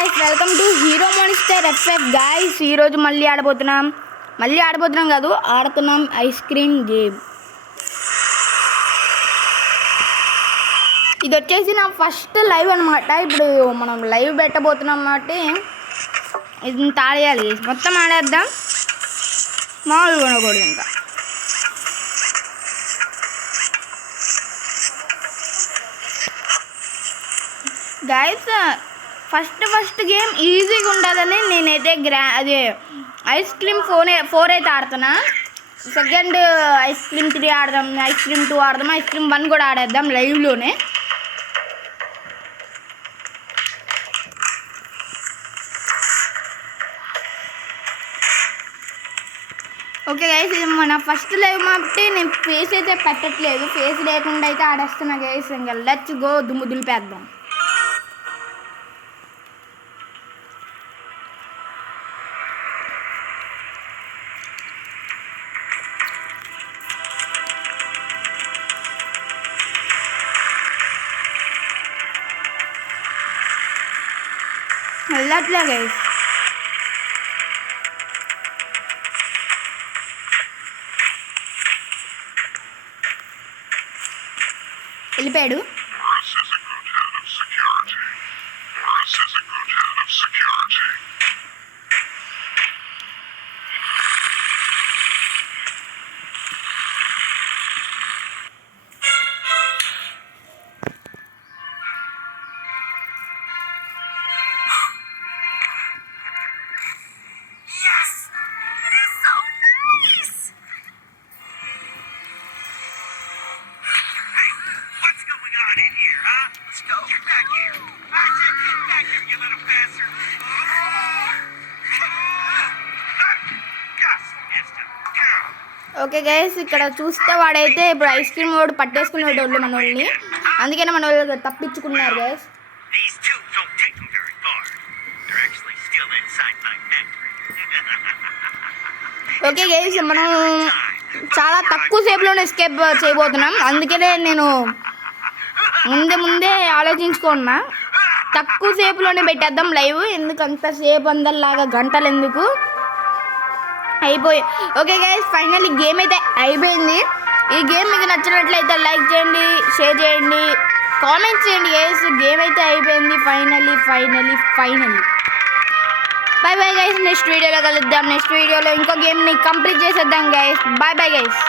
guys, welcome to Hero Monster FF guys. ఈ రోజు మళ్ళీ ఆడబోతున్నాం కాదు ఆడుతున్నాం ఐస్ క్రీమ్ గేమ్. ఇది వచ్చేసి నా ఫస్ట్ లైవ్ అన్నమాట. ఇప్పుడు మనం లైవ్ పెట్టబోతున్నాం కాబట్టి ఇది ఆడేయాలి, మొత్తం ఆడేద్దాం, మామూలుగా ఉండకూడదు ఇంకా. గైస్ ఫస్ట్ గేమ్ ఈజీగా ఉంటుందని నేనైతే అదే ఐస్ క్రీమ్ 4 అయితే ఆడుతున్నా. సెకండ్ ఐస్ క్రీమ్ 3 ఆడదాం, ఐస్ క్రీమ్ 2 ఆడదాం, ఐస్ క్రీమ్ 1 కూడా ఆడేద్దాం లైవ్లోనే. ఓకే గైస్, ఇది మన ఫస్ట్ లైవ్ కాబట్టి నేను ఫేస్ అయితే పెట్టట్లేదు, ఫేస్ లేకుండా అయితే ఆడేస్తున్నా గైస్. ఇంకా లెట్స్ గో, దుమ్ము దులిపేద్దాం. వెళ్ళట్లే గైస్, వెళ్ళిపోయాడు. ఓకే గైస్, ఇక్కడ చూస్తే వాడైతే ఇప్పుడు ఐస్ క్రీమ్ వాడు పట్టేసుకునేటోళ్ళు మన వాళ్ళని, అందుకనే మన వాళ్ళు తప్పించుకున్నారు గైస్. ఓకే గైస్, మనం చాలా తక్కువ సేపులోనే ఎస్కేప్ చేయబోతున్నాం, అందుకనే నేను ముందే ఆలోచించుకున్నా తక్కువ సేపులోనే పెట్టేద్దాం లైవ్, ఎందుకు అంత సేపు అందరిలాగా గంటలు ఎందుకు అయిపోయి. ఓకే గైస్, ఫైనల్లీ గేమ్ అయితే అయిపోయింది. ఈ గేమ్ మీకు నచ్చినట్లయితే లైక్ చేయండి, షేర్ చేయండి, కామెంట్ చేయండి గైస్. గేమ్ అయితే అయిపోయింది finally. By bye guys, next వీడియోలో కలుద్దాం. నెక్స్ట్ వీడియోలో ఇంకో గేమ్ని కంప్లీట్ చేసేద్దాం గైస్. By bye guys.